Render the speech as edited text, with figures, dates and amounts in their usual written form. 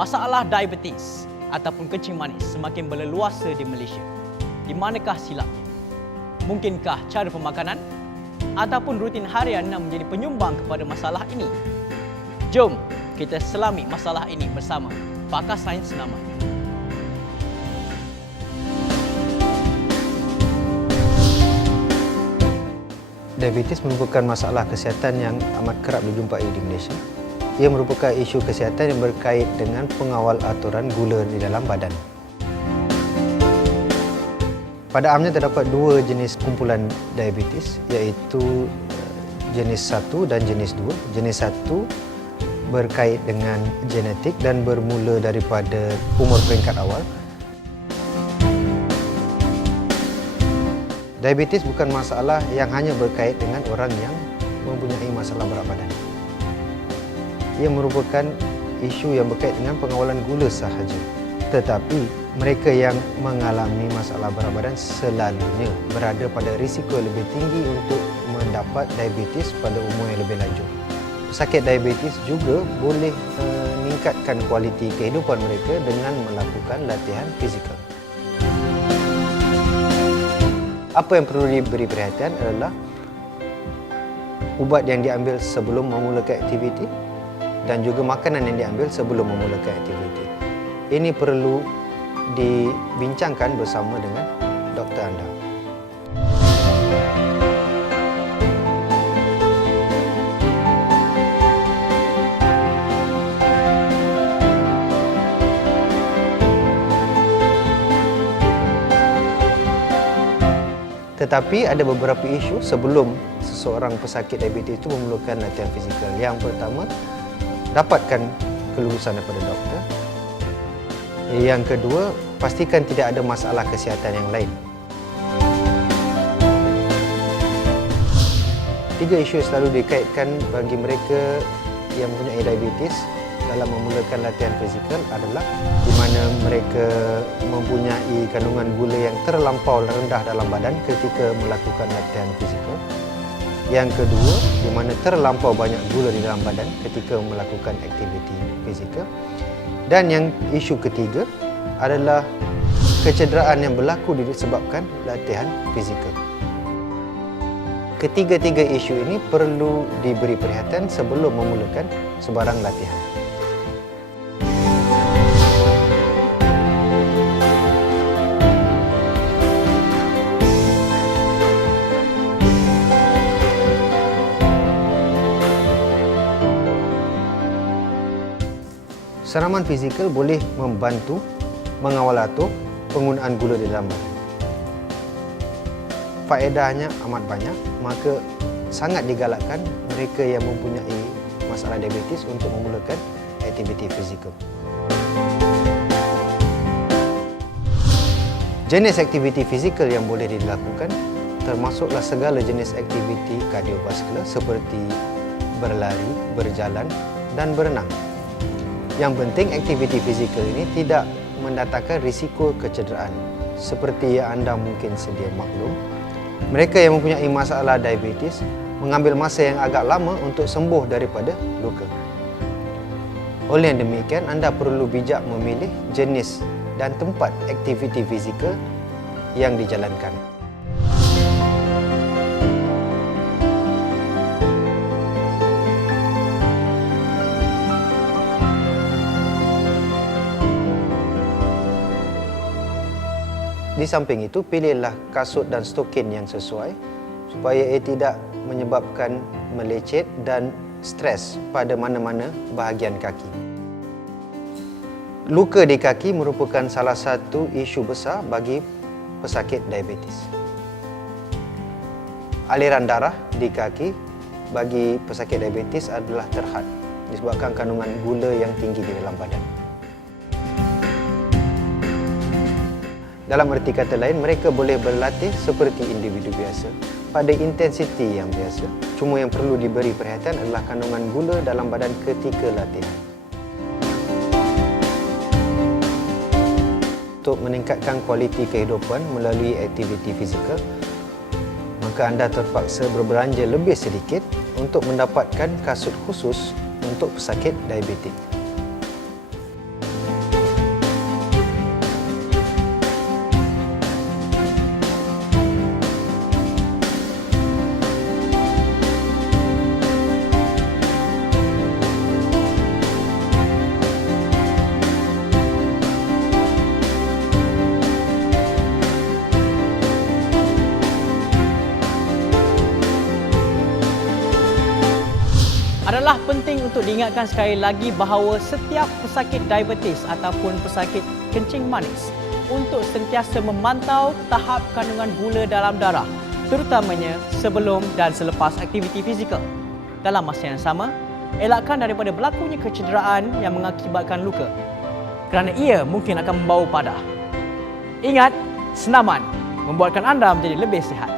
Masalah diabetes ataupun kencing manis semakin berleluasa di Malaysia. Di manakah silapnya? Mungkinkah cara pemakanan ataupun rutin harian yang menjadi penyumbang kepada masalah ini? Jom kita selami masalah ini bersama pakar sains senaman. Diabetes merupakan masalah kesihatan yang amat kerap dijumpai di Malaysia. Ia merupakan isu kesihatan yang berkait dengan pengawal aturan gula di dalam badan. Pada amnya terdapat dua jenis kumpulan diabetes, iaitu jenis 1 dan jenis 2. Jenis 1 berkait dengan genetik dan bermula daripada umur peringkat awal. Diabetes bukan masalah yang hanya berkait dengan orang yang mempunyai masalah berat badan. Ia merupakan isu yang berkait dengan pengawalan gula sahaja. Tetapi mereka yang mengalami masalah berat badan selalunya berada pada risiko lebih tinggi untuk mendapat diabetes pada umur yang lebih lanjut. Pesakit diabetes juga boleh meningkatkan kualiti kehidupan mereka dengan melakukan latihan fizikal. Apa yang perlu diberi perhatian adalah ubat yang diambil sebelum memulakan aktiviti dan juga makanan yang diambil sebelum memulakan aktiviti. Ini perlu dibincangkan bersama dengan doktor anda. Tetapi ada beberapa isu sebelum seseorang pesakit diabetes itu memerlukan latihan fizikal. Yang pertama, dapatkan kelulusan daripada doktor. Yang kedua, pastikan tidak ada masalah kesihatan yang lain. 3 isu selalu dikaitkan bagi mereka yang mempunyai diabetes dalam memulakan latihan fizikal adalah di mana mereka mempunyai kandungan gula yang terlampau rendah dalam badan ketika melakukan latihan fizikal. Yang kedua, di mana terlampau banyak gula di dalam badan ketika melakukan aktiviti fizikal. Dan yang isu ketiga adalah kecederaan yang berlaku disebabkan latihan fizikal. Ketiga-tiga isu ini perlu diberi perhatian sebelum memulakan sebarang latihan. Senaman fizikal boleh membantu mengawal atur penggunaan gula di dalam badan. Faedahnya amat banyak, maka sangat digalakkan mereka yang mempunyai masalah diabetes untuk memulakan aktiviti fizikal. Jenis aktiviti fizikal yang boleh dilakukan termasuklah segala jenis aktiviti kardiovaskular seperti berlari, berjalan dan berenang. Yang penting aktiviti fizikal ini tidak mendatangkan risiko kecederaan. Seperti yang anda mungkin sedia maklum, mereka yang mempunyai masalah diabetes mengambil masa yang agak lama untuk sembuh daripada luka. Oleh yang demikian, anda perlu bijak memilih jenis dan tempat aktiviti fizikal yang dijalankan. Di samping itu, pilihlah kasut dan stokin yang sesuai supaya ia tidak menyebabkan melecet dan stres pada mana-mana bahagian kaki. Luka di kaki merupakan salah satu isu besar bagi pesakit diabetes. Aliran darah di kaki bagi pesakit diabetes adalah terhad disebabkan kandungan gula yang tinggi di dalam badan. Dalam erti kata lain, mereka boleh berlatih seperti individu biasa pada intensiti yang biasa. Cuma yang perlu diberi perhatian adalah kandungan gula dalam badan ketika latihan. Untuk meningkatkan kualiti kehidupan melalui aktiviti fizikal, maka anda terpaksa berbelanja lebih sedikit untuk mendapatkan kasut khusus untuk pesakit diabetes. adalah penting untuk diingatkan sekali lagi bahawa setiap pesakit diabetes ataupun pesakit kencing manis untuk sentiasa memantau tahap kandungan gula dalam darah, terutamanya sebelum dan selepas aktiviti fizikal. Dalam masa yang sama, elakkan daripada berlakunya kecederaan yang mengakibatkan luka, kerana ia mungkin akan membawa padah. Ingat, senaman membuatkan anda menjadi lebih sihat.